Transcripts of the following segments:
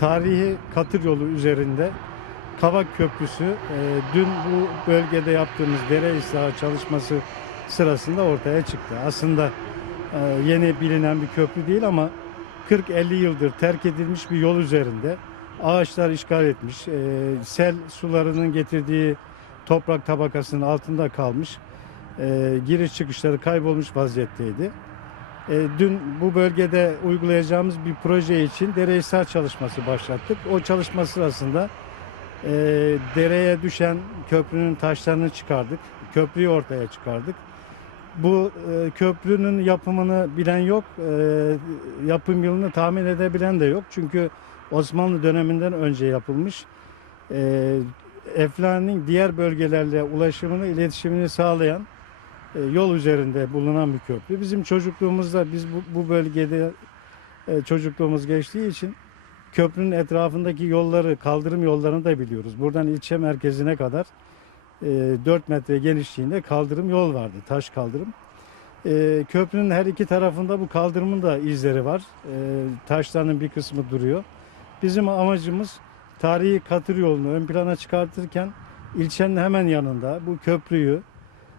tarihi Katır yolu üzerinde Kavak Köprüsü e, dün bu bölgede yaptığımız dere ıslahı çalışması sırasında ortaya çıktı. Aslında e, yeni bilinen bir köprü değil ama 40-50 yıldır terk edilmiş bir yol üzerinde ağaçlar işgal etmiş, e, sel sularının getirdiği toprak tabakasının altında kalmış, e, giriş çıkışları kaybolmuş vaziyetteydi. E, dün bu bölgede uygulayacağımız bir proje için dere ıslah çalışması başlattık. O çalışma sırasında e, dereye düşen köprünün taşlarını çıkardık. Köprüyü ortaya çıkardık. Bu e, köprünün yapımını bilen yok, e, yapım yılını tahmin edebilen de yok. Çünkü Osmanlı döneminden önce yapılmış. E, Eflani'nin diğer bölgelerle ulaşımını, iletişimini sağlayan yol üzerinde bulunan bir köprü. Bizim çocukluğumuzda biz bu, bu bölgede e, çocukluğumuz geçtiği için köprünün etrafındaki yolları, kaldırım yollarını da biliyoruz. Buradan ilçe merkezine kadar e, 4 metre genişliğinde kaldırım yol vardı, taş kaldırım. E, köprünün her iki tarafında bu kaldırımın da izleri var. E, taşların bir kısmı duruyor. Bizim amacımız tarihi katır yolunu ön plana çıkartırken ilçenin hemen yanında bu köprüyü e,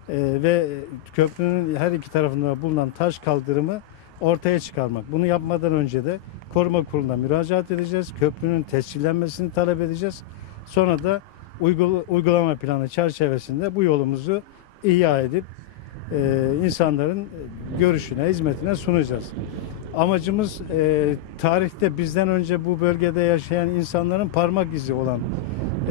ve köprünün her iki tarafında bulunan taş kaldırımı ortaya çıkarmak. Bunu yapmadan önce de koruma kuruluna müracaat edeceğiz. Köprünün tescillenmesini talep edeceğiz. Sonra da uygul- uygulama planı çerçevesinde bu yolumuzu ihya edip e, insanların görüşüne, hizmetine sunacağız. Amacımız e, tarihte bizden önce bu bölgede yaşayan insanların parmak izi olan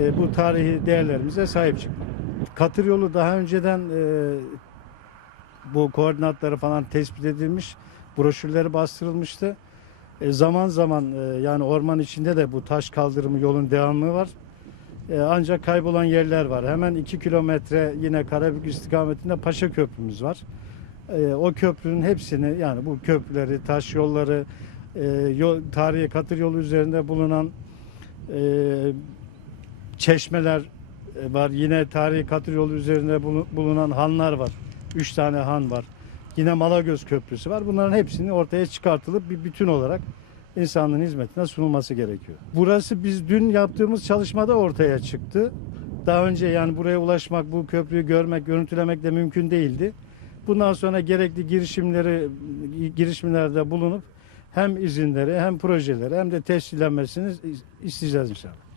e, bu tarihi değerlerimize sahip çıkmak. Katır yolu daha önceden e, bu koordinatları falan tespit edilmiş, broşürleri bastırılmıştı. E, zaman zaman e, yani orman içinde de bu taş kaldırımı yolun devamı var. E, ancak kaybolan yerler var. Hemen 2 kilometre yine Karabük istikametinde Paşa Köprümüz var. E, o köprünün hepsini yani bu köprüleri, taş yolları, e, yol, tarihi katır yolu üzerinde bulunan e, çeşmeler var. Yine tarihi katır yolu üzerinde bulu- bulunan hanlar var. Üç tane han var. Yine Malagöz Köprüsü var. Bunların hepsinin ortaya çıkartılıp bir bütün olarak insanlığın hizmetine sunulması gerekiyor. Burası biz dün yaptığımız çalışmada ortaya çıktı. Daha önce yani buraya ulaşmak, bu köprüyü görmek, görüntülemek de mümkün değildi. Bundan sonra gerekli girişimleri girişimlerde bulunup hem izinleri hem projeleri hem de tescillenmesini isteyeceğiz inşallah.